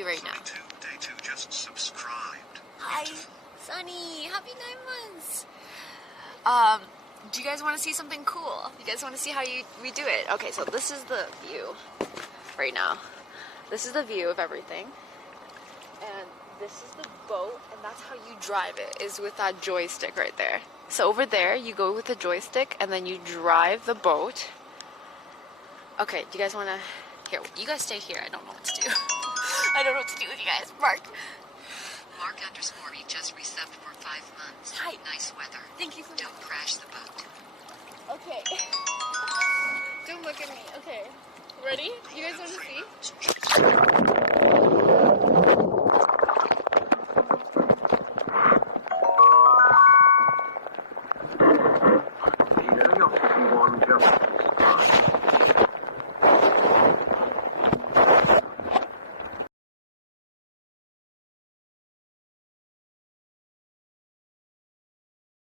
you right now. Day 2 just subscribed. Hi, Sunny. Happy 9 months. Do you guys want to see something cool? You guys want to see how we do it? Okay, so this is the view right now. This is the view of everything. And this is the boat, and that's how you drive it, is with that joystick right there. So over there, you go with the joystick, and then you drive the boat. Okay, do you guys want to... Here, you guys stay here. I don't know what to do. I don't know what to do with you guys. Mark. Mark_me just resubbed for 5 months. Hi. Nice weather. Thank you so much. Don't crash the boat. Okay. Don't look at me. Okay. Ready? You guys want to see?